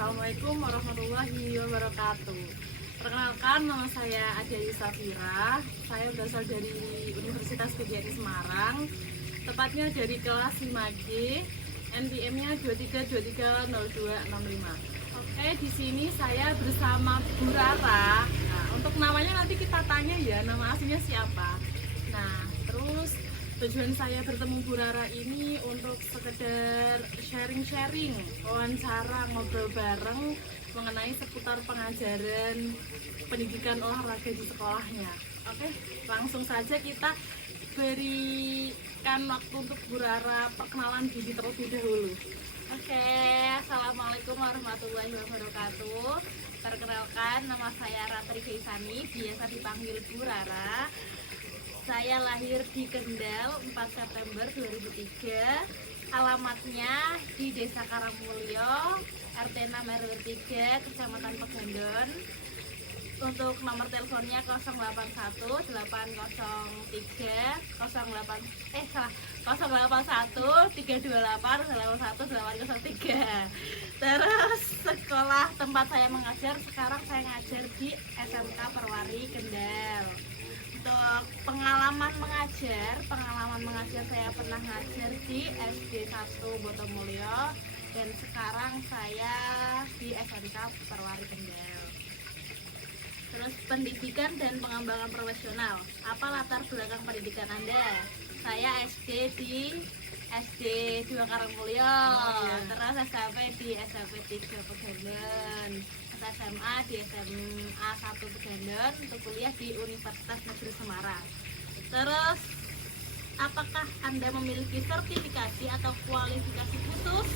Assalamualaikum warahmatullahi wabarakatuh. Perkenalkan, nama saya Adia Yusafira. Saya berasal dari Universitas Kegiatan Semarang, tepatnya dari kelas 5G, NPM-nya 23230265. Oke, di sini saya bersama Bu Rara. Nah, untuk namanya nanti kita tanya ya, nama aslinya siapa. Nah, terus tujuan saya bertemu Bu Rara ini untuk sekedar sharing-sharing, wawancara, ngobrol bareng mengenai seputar pengajaran pendidikan olahraga di sekolahnya. Oke, langsung saja kita berikan waktu untuk Bu Rara perkenalan diri terlebih dahulu. Oke, Assalamualaikum warahmatullahi wabarakatuh. Perkenalkan, nama saya Ratri Gaisani, biasa dipanggil Bu Rara. Saya lahir di Kendal 4 September 2003. Alamatnya di Desa Karangmulyo, RT 6 RW 3, Kecamatan Pegandon. Untuk nomor teleponnya 081 803 081 328 803. Terus sekolah tempat saya mengajar, sekarang saya ngajar di SMK Perwari Kendal. Untuk pengalaman mengajar saya pernah ngajar di SD 1 Botomulyo dan sekarang saya di SMK Perwari Kendal. Terus pendidikan dan pengembangan profesional. Apa latar belakang pendidikan Anda? Saya SD di SD 2 Karangmulyo, terus SMP di SMP 3 Pegandon, SMA di SMA 1 Pegandon, untuk kuliah di Universitas Negeri Semarang. Terus apakah Anda memiliki sertifikasi atau kualifikasi khusus?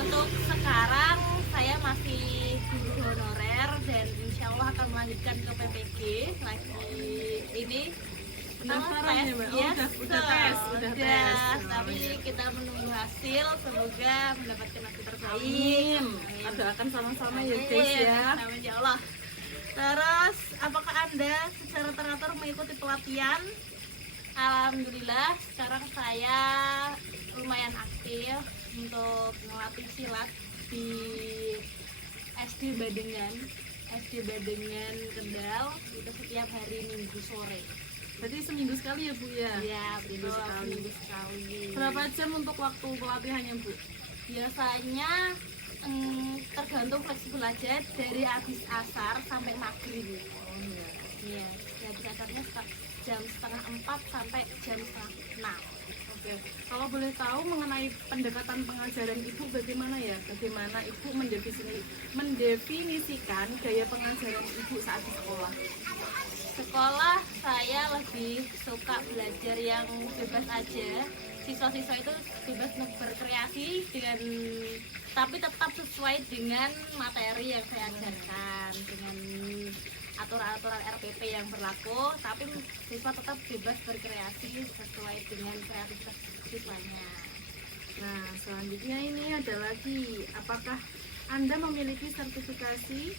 Untuk sekarang saya masih guru honorer dan insya Allah akan melanjutkan ke PPG lagi ini. Pendaftaran ya, Mbak? Udah tes. Tapi kita menunggu hasil, semoga mendapatkan hasil terbaik. Amin. Doakan sama-sama ya guys ya. Amin ya Allah. Terus apakah Anda secara teratur mengikuti pelatihan? Alhamdulillah sekarang saya lumayan aktif untuk melatih silat di SD Badengan Kendal itu setiap hari Minggu sore. Berarti seminggu sekali ya Bu ya? Iya, seminggu sekali. Berapa jam untuk waktu pelatihannya Bu? Biasanya tergantung fleksibel aja, dari habis asar sampai maghrib. Oh iya. Iya, habis asarnya jam setengah 4 sampai jam setengah 6. Oke, kalau boleh tahu mengenai pendekatan pengajaran Ibu bagaimana ya? Bagaimana Ibu mendefinisikan gaya pengajaran Ibu saat di sekolah? Sekolah saya lebih suka belajar yang bebas aja. Siswa-siswa itu bebas berkreasi tapi tetap sesuai dengan materi yang saya ajarkan, dengan aturan-aturan RPP yang berlaku, tapi siswa tetap bebas berkreasi sesuai dengan kreativitas siswanya. Nah, selanjutnya ini ada lagi, apakah Anda memiliki sertifikasi?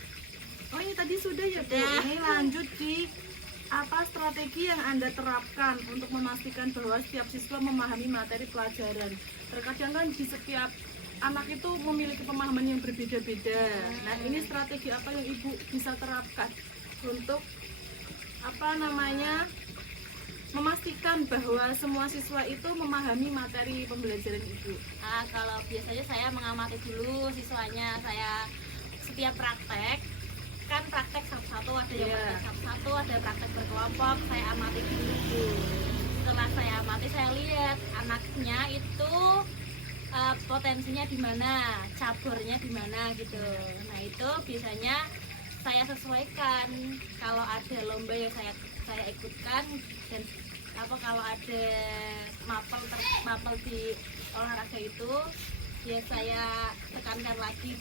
Oh, ini tadi sudah ya Bu. Ini lanjut di apa strategi yang Anda terapkan untuk memastikan bahwa setiap siswa memahami materi pelajaran. Terkadang kan di setiap anak itu memiliki pemahaman yang berbeda-beda. Nah, ini strategi apa yang Ibu bisa terapkan untuk memastikan bahwa semua siswa itu memahami materi pembelajaran Ibu? Kalau biasanya saya mengamati dulu siswanya. Saya setiap praktek kan praktek satu-satu, ada yang praktek satu-satu, ada praktek berkelompok, saya amati dulu. Setelah saya amati, saya lihat anaknya itu potensinya di mana, caburnya di mana gitu. Nah, itu biasanya saya sesuaikan. Kalau ada lomba yang saya ikutkan, dan kalau ada mapel di olahraga itu ya saya tekankan lagi,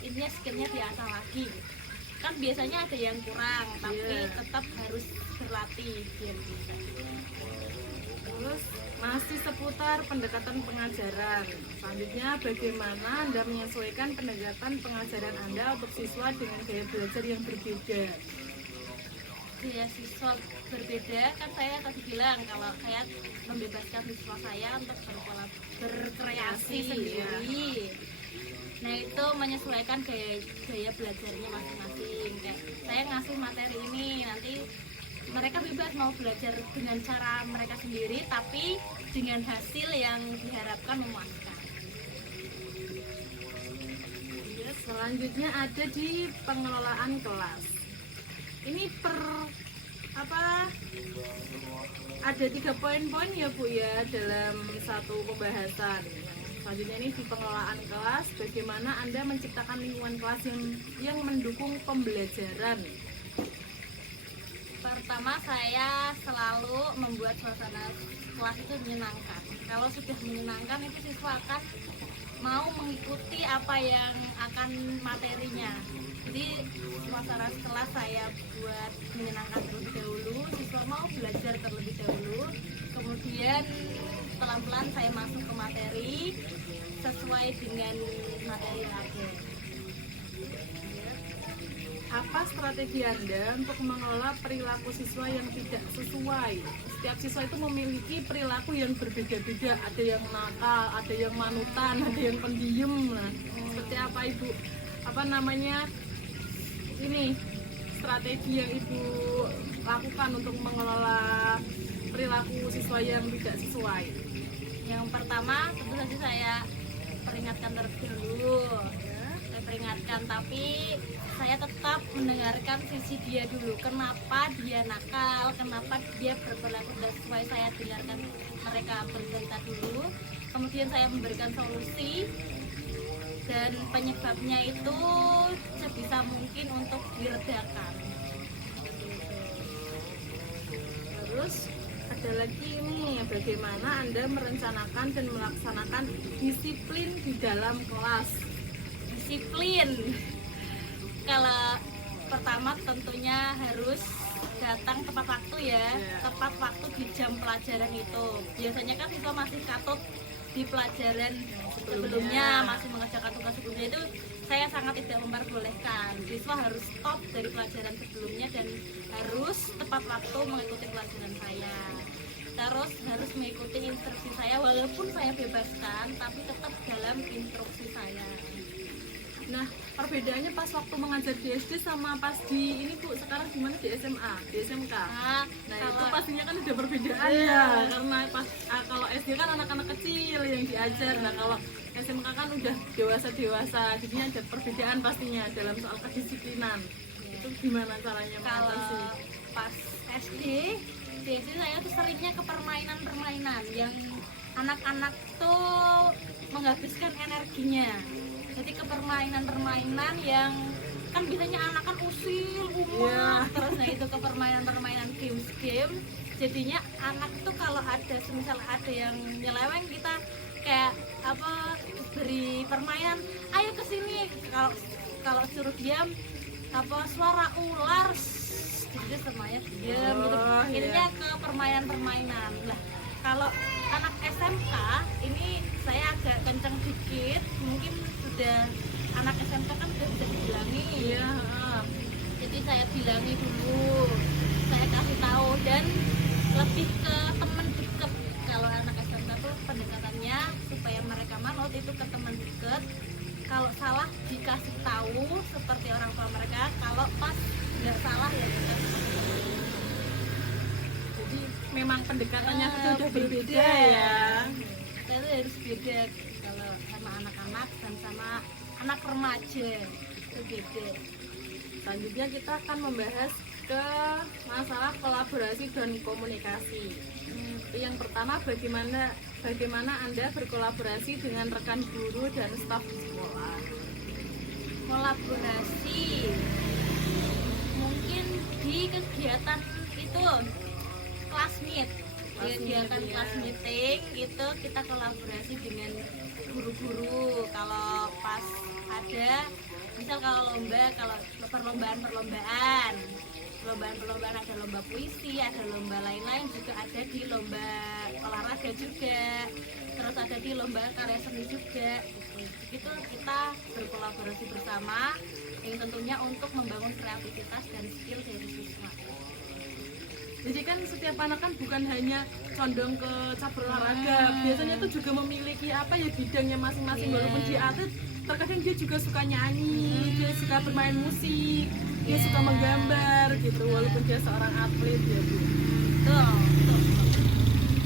intinya skillnya diasah lagi gitu. Kan biasanya ada yang kurang, tapi tetap harus berlatih biar bisa. Terus masih seputar pendekatan pengajaran. Selanjutnya, bagaimana Anda menyesuaikan pendekatan pengajaran Anda untuk siswa dengan gaya belajar yang berbeda? Gaya siswa berbeda, kan saya tadi bilang kalau saya membebaskan siswa saya untuk berkreasi sendiri. Nah, itu menyesuaikan gaya belajarnya masing-masing. Kayak saya ngasih materi ini, nanti mereka bebas mau belajar dengan cara mereka sendiri, tapi dengan hasil yang diharapkan memuaskan. Selanjutnya ada di pengelolaan kelas. Ini ada 3 poin-poin ya Bu ya dalam satu pembahasan. Selanjutnya ini di pengelolaan kelas, bagaimana Anda menciptakan lingkungan kelas yang mendukung pembelajaran. Pertama, saya selalu membuat suasana kelas itu menyenangkan. Kalau sudah menyenangkan, itu siswa akan mau mengikuti apa yang akan materinya. Jadi suasana kelas saya buat menyenangkan terlebih dahulu, siswa mau belajar terlebih dahulu, kemudian pelan-pelan saya masuk ke materi sesuai dengan materi yang ada. Apa strategi Anda untuk mengelola perilaku siswa yang tidak sesuai? Setiap siswa itu memiliki perilaku yang berbeda-beda. Ada yang nakal, ada yang manutan, ada yang pendiam. Nah, seperti apa Ibu? Ini strategi yang Ibu lakukan untuk mengelola perilaku siswa yang tidak sesuai? Yang pertama, tentu saja saya peringatkan terlebih dahulu. Saya peringatkan, tapi saya tetap mendengarkan sisi dia dulu. Kenapa dia nakal, kenapa dia berperilaku tidak sesuai, saya dengarkan mereka bercerita dulu. Kemudian saya memberikan solusi dan penyebabnya itu sebisa mungkin untuk diredakan. Terus ada lagi ini, bagaimana Anda merencanakan dan melaksanakan disiplin di dalam kelas? Disiplin, kalau pertama tentunya harus datang tepat waktu ya, tepat waktu di jam pelajaran itu. Biasanya kan siswa masih katut di pelajaran sebelumnya, masih mengerjakan tugas sebelumnya, itu saya sangat tidak memperbolehkan. Siswa harus stop dari pelajaran sebelumnya dan harus tepat waktu mengikuti pelajaran saya. Terus harus mengikuti instruksi saya, walaupun saya bebaskan, tapi tetap dalam instruksi saya. Nah, perbedaannya pas waktu mengajar di SD sama pas di ini Bu, sekarang gimana di SMA, di SMK? Nah, itu pastinya kan ada perbedaan ya, karena pas kalau SD kan anak-anak kecil yang diajar. Nah, kalau SMK kan udah dewasa-dewasa, jadinya ada perbedaan pastinya dalam soal kedisiplinan. Itu gimana caranya mengatasi? Kalau pas SD, di SD saya tuh seringnya ke permainan-permainan yang anak-anak tuh menghabiskan energinya. Jadi ke permainan-permainan yang kan biasanya anak kan usil, terus nah itu ke permainan-permainan game-game. Jadinya anak tuh kalau ada, semisal ada yang nyeleweng, kita kayak beri permainan, ayo kesini. Kalau suruh diam, suara ular, jadi semuanya diam gitu. Intinya ke permainan-permainan. Lah kalau anak SMK ini saya agak kenceng dikit, mungkin sudah anak SMK kan sudah bisa dibilangi. Jadi saya bilangi dulu, saya kasih tahu, dan lebih ke teman dekat. Kalau anak SMK tuh pendekatannya supaya mereka manut itu ke teman dekat. Kalau salah dikasih tahu seperti orang tua mereka, kalau pas nggak salah ya kita seperti itu. Jadi memang pendekatannya sudah berbeda ya. Kita itu harus beda kalau sama anak-anak dan sama anak remaja, itu beda. Selanjutnya kita akan membahas ke masalah kolaborasi dan komunikasi. Yang pertama, bagaimana Anda berkolaborasi dengan rekan guru dan staf sekolah? Kolaborasi mungkin di kegiatan itu class meet, kegiatan class meeting itu kita kolaborasi dengan guru-guru. Kalau pas ada, misal kalau perlombaan ada lomba puisi, ada lomba lain-lain, juga ada di lomba olahraga juga, terus ada di lomba karya seni juga. Itu kita berkolaborasi bersama, yang tentunya untuk membangun kreativitas dan skill dari siswa. Jadi kan setiap anak kan bukan hanya condong ke cabur olahraga, biasanya itu juga memiliki bidangnya masing-masing. Walaupun di atlet terkadang dia juga suka nyanyi, dia suka bermain musik, dia suka menggambar gitu, walaupun dia seorang atlet ya Bu. Betul.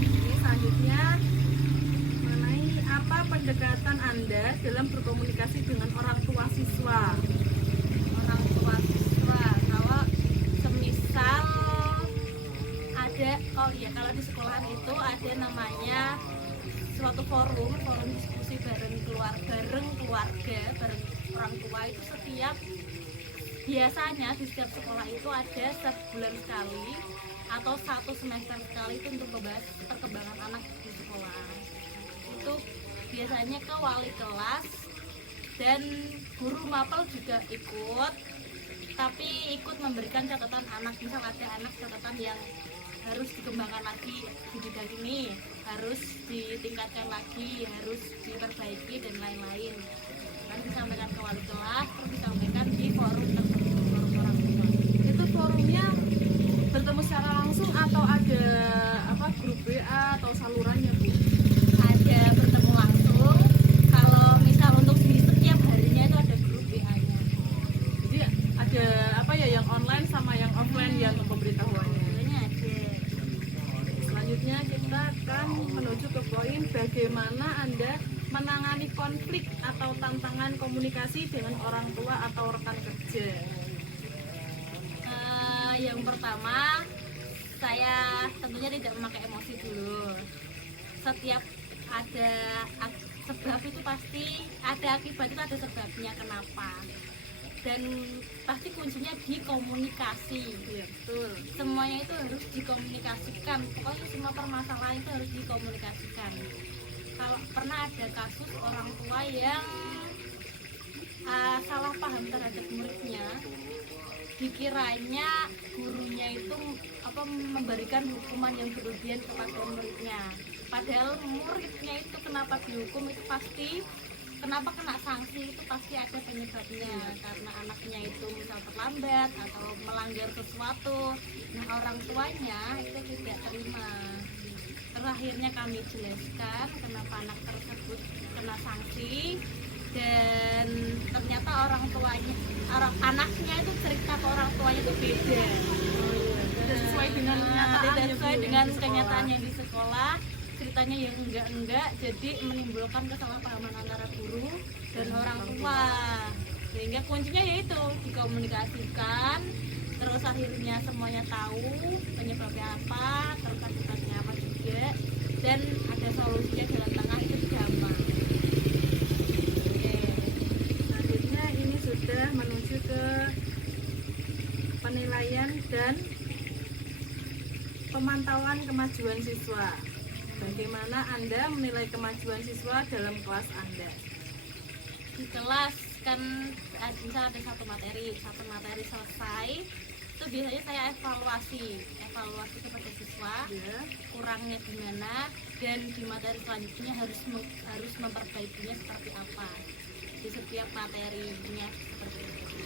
Ini selanjutnya mengenai apa pendekatan Anda dalam berkomunikasi dengan orang tua siswa. Orang tua siswa, kalau semisal ada, kalau di sekolahan itu ada namanya suatu forum diskusi bareng keluarga, bareng orang tua itu biasanya di setiap sekolah itu ada sebulan sekali atau 1 semester sekali itu untuk membahas perkembangan anak di sekolah. Itu biasanya ke wali kelas dan guru mapel juga ikut, tapi ikut memberikan catatan anak. Misal ada anak catatan yang harus dikembangkan lagi di bidang ini, harus ditingkatkan lagi, harus diperbaiki dan lain-lain. Nanti disampaikan ke wali kelas, terus disampaikan di forum tersebut, forum orang tua. Itu forumnya bertemu secara langsung atau ada grup WA atau salurannya Bu? Ada bertemu langsung. Kalau misal untuk di setiap harinya itu ada grup WA-nya. Jadi ada yang online sama yang offline ya untuk pemberitahuannya. Selanjutnya kita akan menuju ke poin bagaimana Anda menangani konflik atau tantangan komunikasi dengan orang tua atau rekan kerja. Yang pertama, saya tentunya tidak memakai emosi dulu. Setiap ada sebab itu pasti ada akibat, itu ada sebabnya kenapa. Dan pasti kuncinya di komunikasi. Ya, betul. Semuanya itu harus dikomunikasikan. Pokoknya semua permasalahan itu harus dikomunikasikan. Kalau pernah ada kasus orang tua yang salah paham terhadap muridnya, dikiranya gurunya itu memberikan hukuman yang berlebihan kepada muridnya. Padahal muridnya itu kenapa dihukum itu pasti, kenapa kena sanksi itu pasti ada penyebabnya, karena anaknya itu misal terlambat atau melanggar sesuatu. Nah, orang tuanya itu tidak terima. Terakhirnya kami jelaskan kenapa anak tersebut kena sanksi, dan ternyata anaknya itu cerita ke orang tuanya itu beda. Tidak sesuai dengan kenyataannya di sekolah. Ceritanya yang enggak, jadi menimbulkan kesalahpahaman antara guru dan orang tua. Sehingga kuncinya yaitu dikomunikasikan, terus akhirnya semuanya tahu penyebabnya apa, terus akibatnya apa juga, dan ada solusinya jalan tengah, itu gampang. Selanjutnya ini sudah menuju ke penilaian dan pemantauan kemajuan siswa. Bagaimana Anda menilai kemajuan siswa dalam kelas Anda? Di kelas kan misal ada satu materi selesai, itu biasanya saya evaluasi kepada siswa, kurangnya di mana, dan di materi selanjutnya harus memperbaikinya seperti apa di setiap materinya, seperti itu.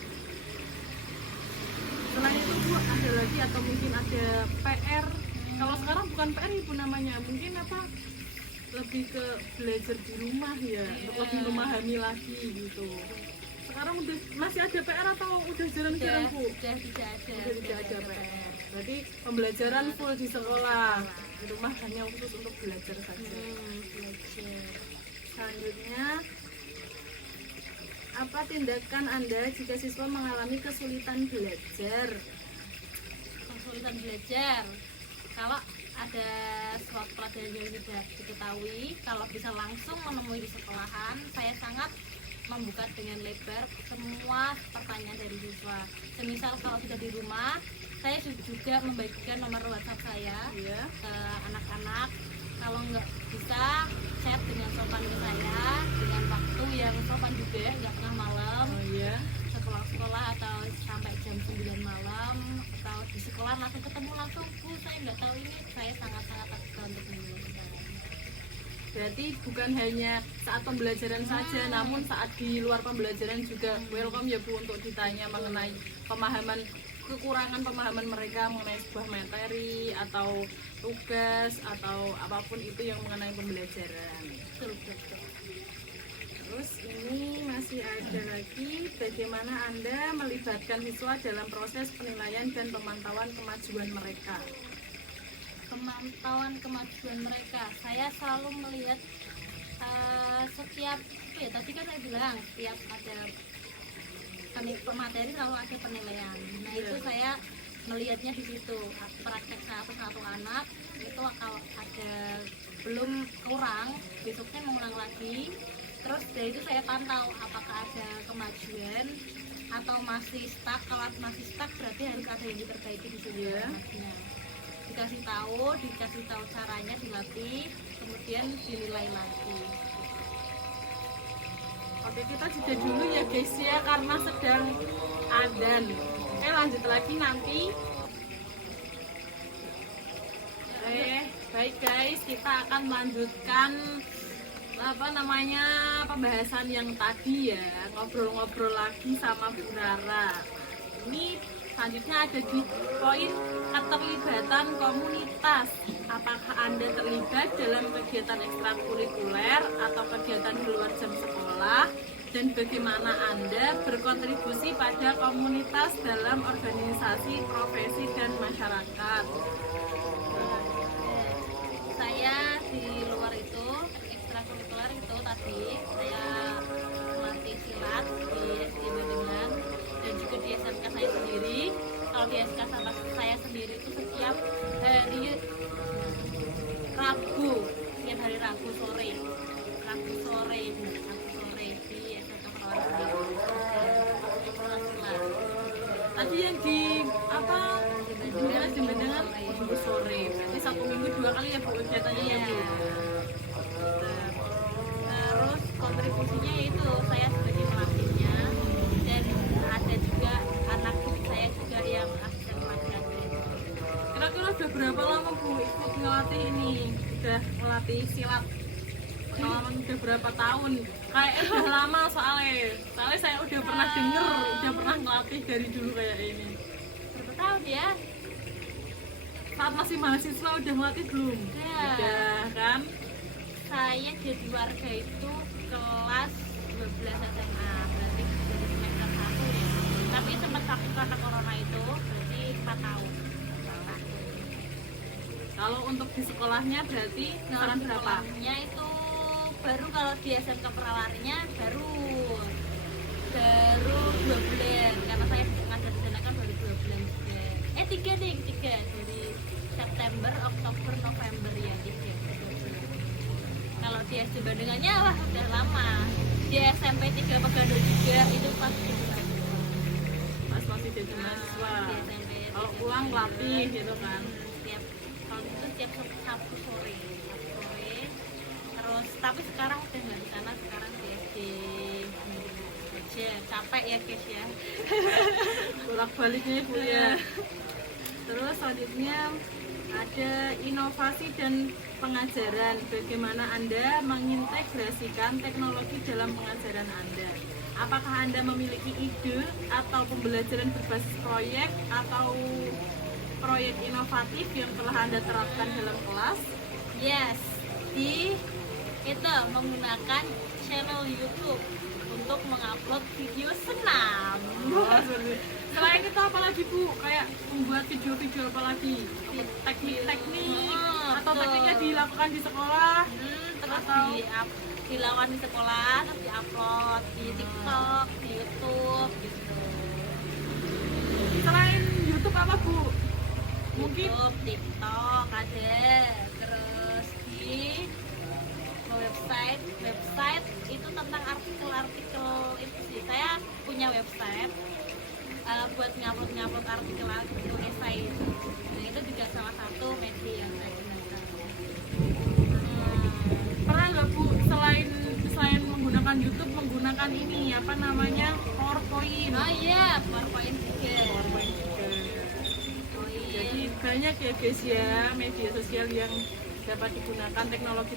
Selain itu Bu, ada lagi atau mungkin ada PR? Kalau sekarang bukan PR Ibu namanya, mungkin lebih ke belajar di rumah ya, untuk lebih memahami lagi gitu. Sekarang masih ada PR atau udah jarang-jarang Bu? Udah tidak ada PR. Berarti pembelajaran full di sekolah, di rumah hanya khusus untuk belajar saja. Selanjutnya, apa tindakan Anda jika siswa mengalami kesulitan belajar? Kesulitan belajar, kalau ada suatu pelajaran yang tidak diketahui, kalau bisa langsung menemui di sekolahan, saya sangat membuka dengan lebar semua pertanyaan dari siswa. Semisal kalau sudah di rumah, saya juga membagikan nomor WhatsApp saya ke anak-anak. Kalau nggak bisa, chat dengan sopan ke saya, dengan waktu yang sopan juga, nggak tengah malam, sepulang sekolah atau sampai jam 9 malam, atau di sekolah langsung ketemu langsung, Bu, saya nggak tahu ini, saya sangat-sangat terbuka untuk menjelaskan. Berarti bukan hanya saat pembelajaran saja, namun saat di luar pembelajaran juga welcome ya Bu, untuk ditanya mengenai kekurangan pemahaman mereka mengenai sebuah materi atau tugas atau apapun itu yang mengenai pembelajaran. Betul. Terus ini masih ada lagi bagaimana Anda melibatkan siswa dalam proses penilaian dan pemantauan kemajuan mereka. Pemantauan kemajuan mereka, saya selalu melihat setiap tadi kan saya bilang setiap ada materi selalu ada penilaian. Nah itu saya melihatnya di situ praktek satu anak itu kalau ada belum kurang besoknya mengulang lagi, terus dari itu saya pantau apakah ada kemajuan atau masih stuck. Kalau masih stuck berarti harus ada yang diperbaiki di situ. Dikasih tahu caranya, dilatih, kemudian dinilai lagi. Oke, kita jeda dulu ya guys ya, karena sedang adzan. Oke, lanjut lagi nanti. Baik guys, kita akan melanjutkan pembahasan yang tadi ya, ngobrol-ngobrol lagi sama Bu Rara. Ini selanjutnya ada di poin keterlibatan komunitas. Apakah Anda terlibat dalam kegiatan ekstrakurikuler atau kegiatan di luar jam sekolah? Dan bagaimana Anda berkontribusi pada komunitas dalam organisasi, profesi, dan masyarakat? Saya di luar itu, ekstrakurikuler itu tadi, saya melatih silat di SD Badengan dan juga di SMK saya sendiri. Kalau di SMK saya sendiri itu setiap hari Rabu sore di SMK Perwarukan. Tadi yang di Badengan Rabu sore, berarti 1 minggu 2 kali ya Bu kegiatannya ya Bu. Terus kontribusinya itu saya sebagai pelatihnya, dan ada juga anak saya juga yang asisten pelajaran. Kira-kira udah berapa lama Bu ikut ngelatih ini? Udah ngelatih silat pengalaman udah berapa tahun? Kayaknya udah lama soalnya saya udah pernah denger, udah pernah ngelatih dari dulu kayak ini. Berapa tahun ya? Saat masih mahasiswa udah ngelatih belum? Udah kan? Saya jadi warga itu kelas 12 SMA, berarti dari semester 1 ya. Tapi sempat waktu karena corona itu berarti 4 tahun. Kalau untuk di sekolahnya berarti sekarang berapa? Sekolahnya itu baru, kalau di SMK Perawarinya baru 2 bulan, karena saya ngajar di sana kan baru 2 bulan juga. 3 dari September, Oktober, November ya 3. Kalau di SD Badengannya wah udah lama. Di SMP 3 Pegado juga itu pas Masih jadi mahasiswa. Di SMP. Kalau pulang latih gitu kan. Setiap Sabtu sore. Terus tapi sekarang udah nggak di sana, sekarang di SD aja. Capek ya guys ya. Bolak-baliknya Bu ya. Terus selanjutnya ada inovasi dan pengajaran. Bagaimana Anda mengintegrasikan teknologi dalam pengajaran Anda? Apakah Anda memiliki ide atau pembelajaran berbasis proyek atau proyek inovatif yang telah Anda terapkan dalam kelas? Yes, itu menggunakan channel YouTube untuk mengupload video senam. Selain itu apa lagi Bu? Kayak membuat video-video apa lagi? Teknik-teknik atau tekniknya dilakukan di sekolah? Terus atau dilakukan di sekolah, terus diupload di TikTok, di YouTube gitu. Selain YouTube apa Bu? Mungkin YouTube, TikTok ada, terus di website itu tentang artikel itu sih. Saya punya website buat ngupload artikel esai. Nah itu juga salah satu media yang saya gunakan. pernah nggak Bu selain menggunakan YouTube menggunakan ini PowerPoint? Oh iya, PowerPoint juga. Jadi banyak ya guys ya media sosial yang dapat digunakan, teknologi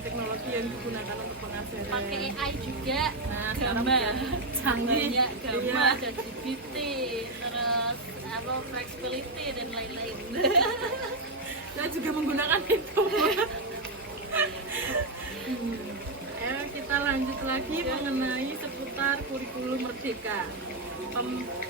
yang digunakan untuk pengajaran. Pakai AI juga. Nah, sekarang udah canggih. Banyak gambar, ChatGPT, terus flexibility dan lain-lain. Saya juga menggunakan itu. Kita lanjut lagi mengenai seputar kurikulum merdeka.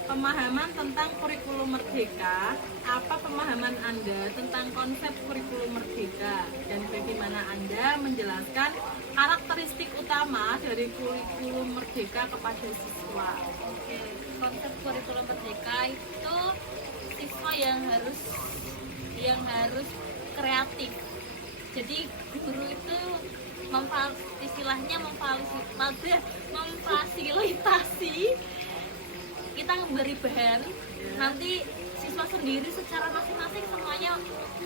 Pemahaman tentang kurikulum merdeka, apa pemahaman Anda tentang konsep kurikulum merdeka dan bagaimana Anda menjelaskan karakteristik utama dari kurikulum merdeka kepada siswa? Oke, konsep kurikulum merdeka itu siswa yang harus kreatif. Jadi guru itu istilahnya memfasilitasi, kita memberi bahan, nanti siswa sendiri secara masing-masing semuanya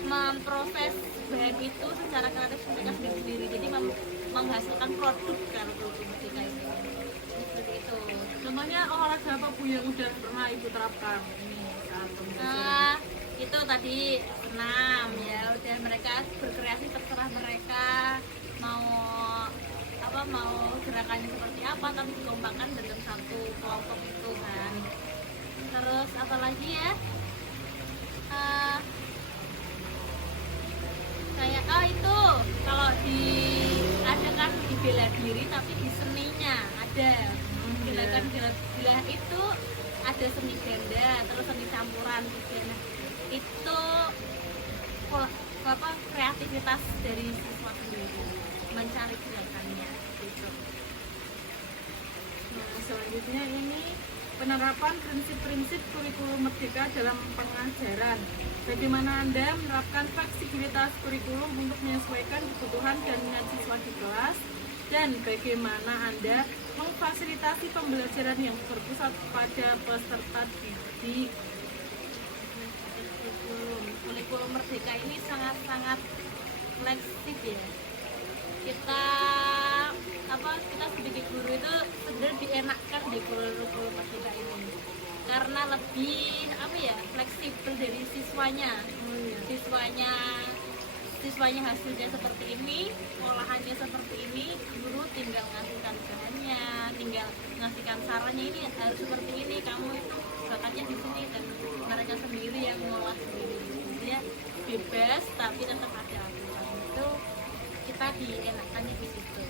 memproses bahan itu secara kreatif mereka sendiri, jadi menghasilkan produk kalau merdeka itu seperti itu. Contohnya olahraga apa Bu yang udah pernah Ibu terapkan ini saat pembelajaran? Itu tadi senam ya, udah mereka berkreasi, terserah mereka mau gerakannya seperti apa, tapi dikembangkan dalam satu kelompok itu kan. Terus apalagi ya, kayak itu kalau ada kan di bela diri tapi di seninya ada gerakan bela itu ada seni ganda, terus seni campuran juga. Nah, itu kreativitas dari siswa sendiri mencari gerakannya gitu. Nah, selanjutnya ini penerapan prinsip-prinsip kurikulum merdeka dalam pengajaran. Bagaimana Anda menerapkan fleksibilitas kurikulum untuk menyesuaikan kebutuhan dan minat siswa di kelas, dan bagaimana Anda memfasilitasi pembelajaran yang berpusat pada peserta didik? Kurikulum merdeka ini sangat-sangat fleksibel ya. Kita sebagai guru itu sebenarnya dienakkan di kurikulum merdeka ini karena lebih fleksibel dari siswanya. Siswanya hasilnya seperti ini, olahannya seperti ini, guru tinggal ngasihkan bahannya, tinggal ngasihkan sarannya, ini harus seperti ini, kamu itu bakatnya di sini, dan mereka sendiri yang mengolah sendiri. Dia bebas tapi tetap ada aturan. Itu kita dienakannya di situ.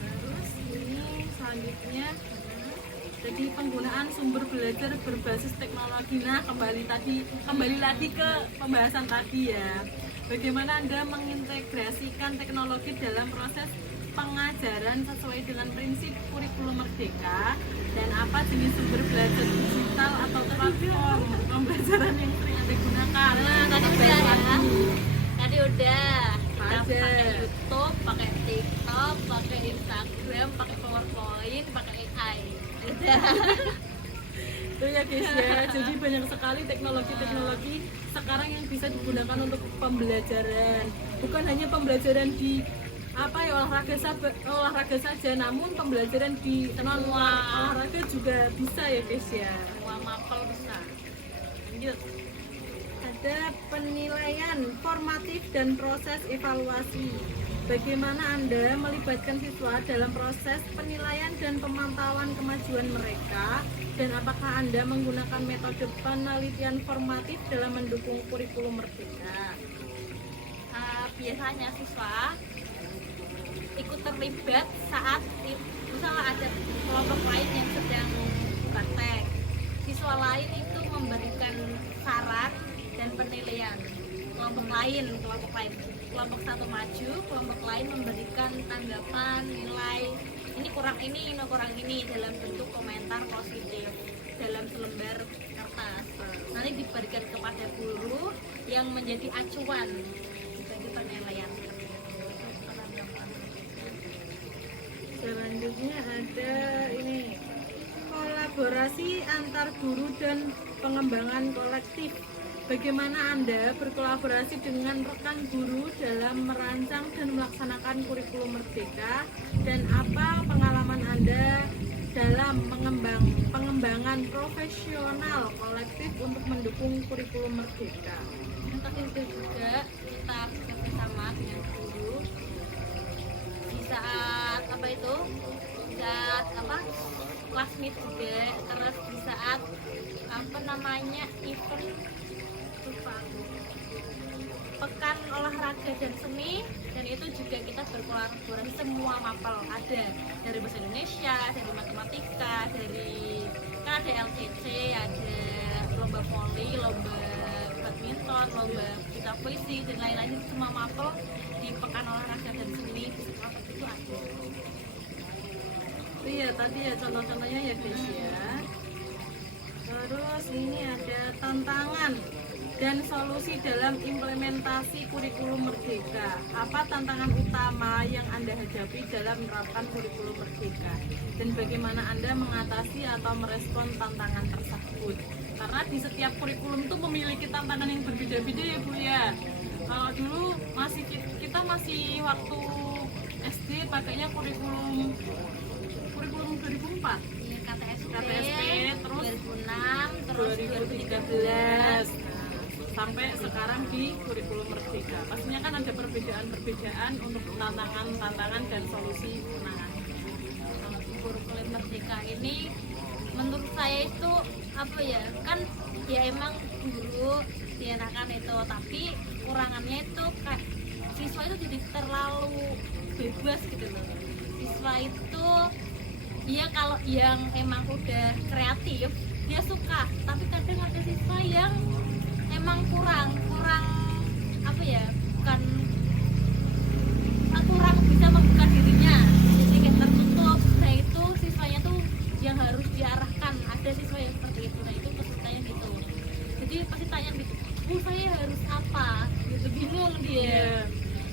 Terus ini selanjutnya jadi penggunaan sumber belajar berbasis teknologi. Nah, kembali lagi ke pembahasan tadi ya. Bagaimana Anda mengintegrasikan teknologi dalam proses pengajaran sesuai dengan prinsip kurikulum merdeka, dan apa jenis sumber belajar digital atau platform pembelajaran yang sering Anda gunakan? Nah, tadi udah ya. Tadi udah. Kita pakai YouTube, pakai TikTok, pakai Instagram, pakai PowerPoint, pakai AI. Udah. Itu ya guys ya, jadi banyak sekali teknologi sekarang yang bisa digunakan untuk pembelajaran. Bukan hanya pembelajaran di olahraga saja, namun pembelajaran di non olahraga juga bisa ya guys ya. Semua mapel bisa. Lanjut. Ada penilaian formatif dan proses evaluasi. Bagaimana Anda melibatkan siswa dalam proses penilaian dan pemantauan kemajuan mereka, dan apakah Anda menggunakan metode penelitian formatif dalam mendukung kurikulum merdeka? Biasanya siswa ikut terlibat saat misalnya ada kelompok lain yang sedang praktek. Siswa lain itu memberikan saran dan penilaian. Kelompok satu maju, kelompok lain memberikan tanggapan, nilai, ini kurang ini dalam bentuk komentar positif dalam selembar kertas. Nanti diberikan kepada guru yang menjadi acuan bagi penilaian. Selanjutnya ada ini kolaborasi antar guru dan pengembangan kolektif. Bagaimana Anda berkolaborasi dengan rekan guru dalam merancang dan melaksanakan kurikulum merdeka, dan apa pengalaman Anda dalam pengembangan profesional kolektif untuk mendukung kurikulum merdeka? Untuk itu juga kita bekerjasama dengan guru di saat class meet juga, terus di saat event pekan olahraga dan seni, dan itu juga kita berkolaborasi semua mapel, ada dari bahasa Indonesia, dari matematika, dari kan ada LCC, ada lomba voli, lomba badminton, lomba kita puisi dan lain-lain. Semua mapel di pekan olahraga dan seni di sekolah itu ada. Iya tadi ya contoh-contohnya ya guys ya. Terus ini ada tantangan dan solusi dalam implementasi kurikulum merdeka. Apa tantangan utama yang Anda hadapi dalam menerapkan kurikulum merdeka? Dan bagaimana Anda mengatasi atau merespon tantangan tersebut? Karena di setiap kurikulum itu memiliki tantangan yang berbeda-beda ya Bu ya. Kalau dulu kita masih waktu SD pakainya kurikulum 2004. Iya, KTSP terus 2006 terus 2013 sampai sekarang di kurikulum merdeka. Pastinya kan ada perbedaan untuk tantangan dan solusi penanganan. Kalau di kurikulum merdeka ini menurut saya itu apa ya, kan ya emang guru dienakan itu, tapi kurangannya itu kayak siswa itu jadi terlalu bebas gitu loh. Siswa itu dia kalau yang emang udah kreatif dia suka, tapi kadang ada siswa yang emang kurang apa ya, kurang bisa membuka dirinya, jadi kayak tertutup. Nah itu siswanya tuh yang harus diarahkan, ada siswa yang seperti itu. Nah itu pesertanya gitu, jadi pasti tanya gitu, Bu saya harus apa gitu, bingung dia.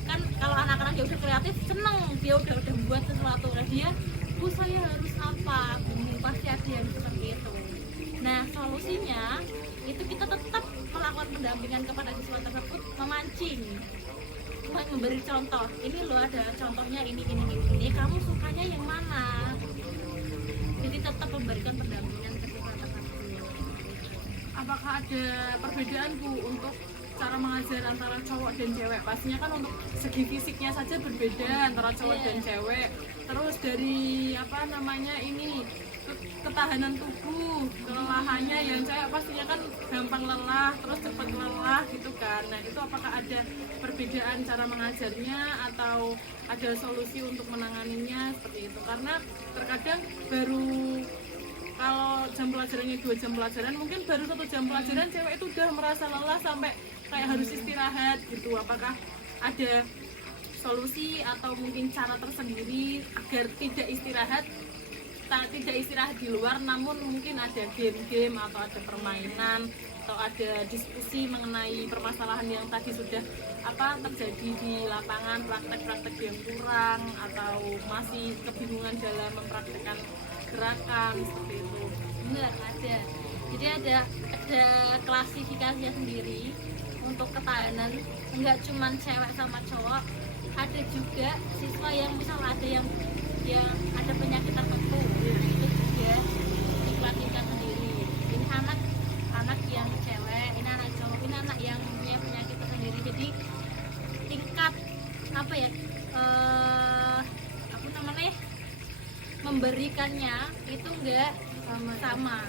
Kan kalau anak-anak dia udah kreatif seneng, dia udah buat sesuatu, nah dia Bu saya harus apa, bingung, pasti ada yang seperti itu. Nah solusinya itu kita tetap melakukan pendampingan kepada siswa tersebut, memancing, memberi contoh, ini loh ada contohnya ini, kamu sukanya yang mana, jadi tetap memberikan pendampingan ke siswa tersebut. Apakah ada perbedaan Bu untuk cara mengajar antara cowok dan cewek? Pastinya kan untuk segi fisiknya saja berbeda antara cowok dan cewek. Terus dari ketahanan tubuh, kelelahannya yang cewek pastinya kan gampang lelah, terus cepat lelah gitu kan. Nah itu apakah ada perbedaan cara mengajarnya atau ada solusi untuk menanganinya seperti itu? Karena terkadang kalau jam pelajarannya 2 jam pelajaran, mungkin baru 1 jam pelajaran cewek itu udah merasa lelah sampai kayak harus istirahat gitu. Apakah ada solusi atau mungkin cara tersendiri agar tidak istirahat di luar, namun mungkin ada game-game atau ada permainan atau ada diskusi mengenai permasalahan yang tadi sudah terjadi di lapangan, praktek-praktek yang kurang atau masih kebingungan dalam mempraktekkan gerakan seperti itu? Enggak ada, jadi ada klasifikasinya sendiri untuk ketahanan, enggak cuman cewek sama cowok, ada juga siswa yang misal ada yang ada penyakit tertentu, itu juga diklasifikasikan sendiri. Ini anak yang cewek, ini anak cowok, ini anak yang punya penyakit tersendiri. Jadi tingkat memberikannya itu enggak sama.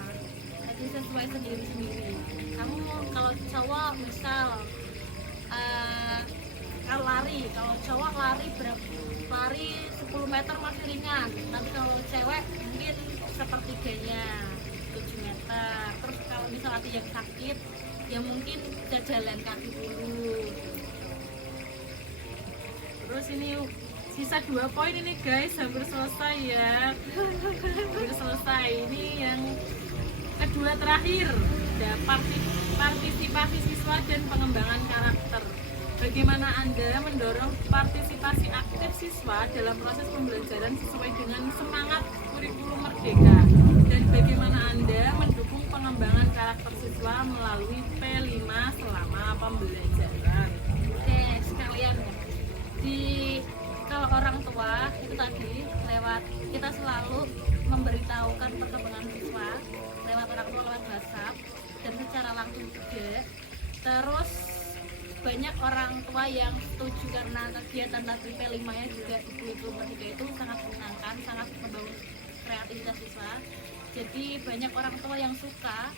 Jadi sesuai sendiri-sendiri. Kamu kalau cowok misal kalau lari, kalau cowok lari 10 meter masih ringan, tapi kalau cewek mungkin sepertiganya 7 meter. Terus kalau misal ada yang sakit ya mungkin bisa jalan kaki dulu. Terus ini sisa 2 poin ini guys, hampir selesai ya. Hampir selesai. Ini yang kedua terakhir, ada partisipasi siswa dan pengembangan karakter. Bagaimana Anda mendorong partisipasi aktif siswa dalam proses pembelajaran sesuai dengan semangat kurikulum merdeka? Dan bagaimana Anda mendukung pengembangan karakter siswa melalui P5 selama pembelajaran? Oke, sekalian kalau orang tua itu tadi lewat kita selalu memberitahukan perkembangan siswa lewat orang tua, lewat WhatsApp dan secara langsung juga. Terus banyak orang tua yang setuju karena kegiatan tadi P5 nya juga di kurikulum merdeka itu sangat menyenangkan, sangat membangun kreativitas siswa. Jadi banyak orang tua yang suka,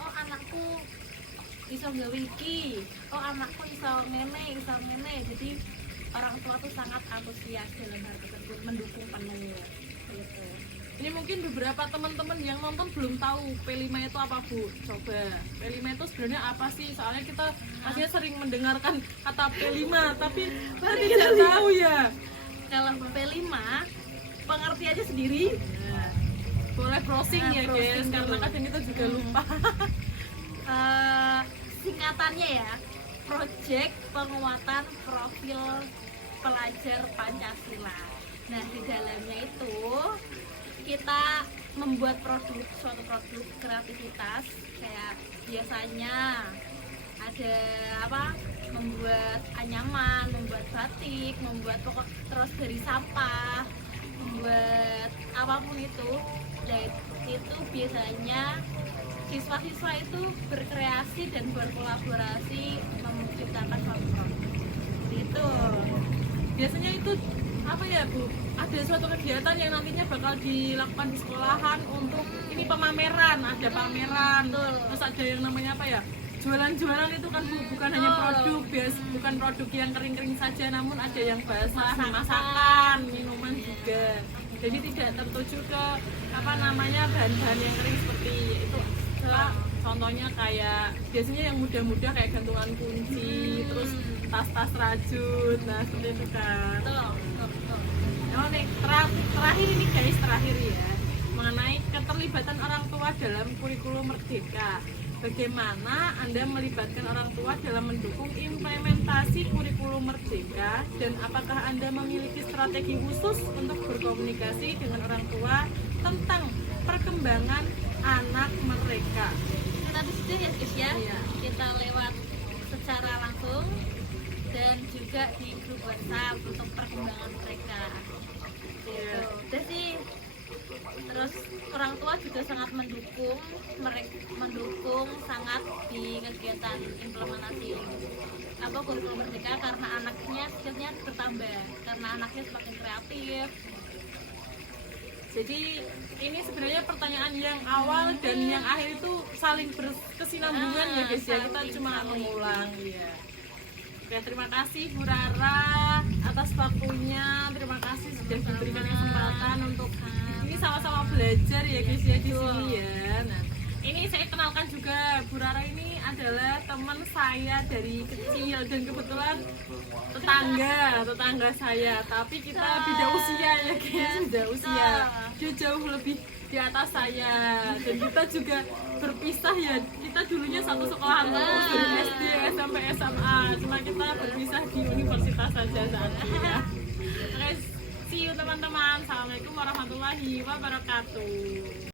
oh anakku iso gawe iki, oh anakku iso ngene, jadi orang tua tuh sangat antusias dalam hal tersebut, mendukung penuh gitu. Ini mungkin beberapa teman-teman yang nonton belum tahu P5 itu apa, Bu. Coba, P5 itu sebenarnya apa sih? Soalnya kita masih sering mendengarkan kata P5, tapi tidak tahu ya. Kalau P5 pengertiannya sendiri, Boleh browsing ya browsing guys, dulu. karena kadang kita juga lupa. Singkatannya ya, Project Penguatan Profil Pelajar Pancasila. Nah, di dalamnya itu kita membuat suatu produk kreativitas, kayak biasanya ada membuat anyaman, membuat batik, membuat pokok terus dari sampah, membuat apapun itu. Dan itu biasanya siswa-siswa itu berkreasi dan berkolaborasi menciptakan suatu produk itu. Biasanya itu apa ya, Bu? Ada suatu kegiatan yang nantinya bakal dilakukan di sekolahan untuk ini pemameran, ada pameran. Betul. Terus ada yang namanya apa ya? Jualan-jualan itu kan, Bu, bukan hanya produk, bukan produk yang kering-kering saja, namun ada yang basah, masakan, minuman juga. Jadi tidak tertuju ke bahan-bahan yang kering seperti itu. Contohnya kayak biasanya yang mudah-mudah kayak gantungan kunci, terus tas-tas rajut, nah seperti itu kan. Betul. Oh nih, terakhir ini guys, ya, mengenai keterlibatan orang tua dalam kurikulum Merdeka. Bagaimana Anda melibatkan orang tua dalam mendukung implementasi kurikulum Merdeka, dan apakah Anda memiliki strategi khusus untuk berkomunikasi dengan orang tua tentang perkembangan anak mereka? Nanti sudah ya guys ya, Iya. kita lewat secara langsung dan juga di grup WhatsApp untuk perkembangan mereka. Iya. Udah sih. Terus orang tua juga sangat mendukung sangat di kegiatan implementasi kurikulum Merdeka, karena anaknya skillnya bertambah, karena anaknya semakin kreatif. Jadi ini sebenarnya pertanyaan yang awal dan yang akhir itu saling berkesinambungan ya guys ya, kita cuma mengulang ya. Oke, terima kasih Bu Rara atas waktunya, terima kasih sudah diberikan kesempatan untuk ini sama-sama belajar ya guys ya di sini ya. Nah, ini saya kenalkan juga, Bu Rara ini adalah teman saya dari kecil dan kebetulan tetangga saya, tapi kita beda usia ya guys, beda usia. Dia jauh lebih di atas saya dan kita juga berpisah ya, kita dulunya satu sekolahan terus dari SD sampai SMA, cuma kita berpisah di universitas saja saat ini ya. Oke, see you teman-teman, assalamualaikum warahmatullahi wabarakatuh.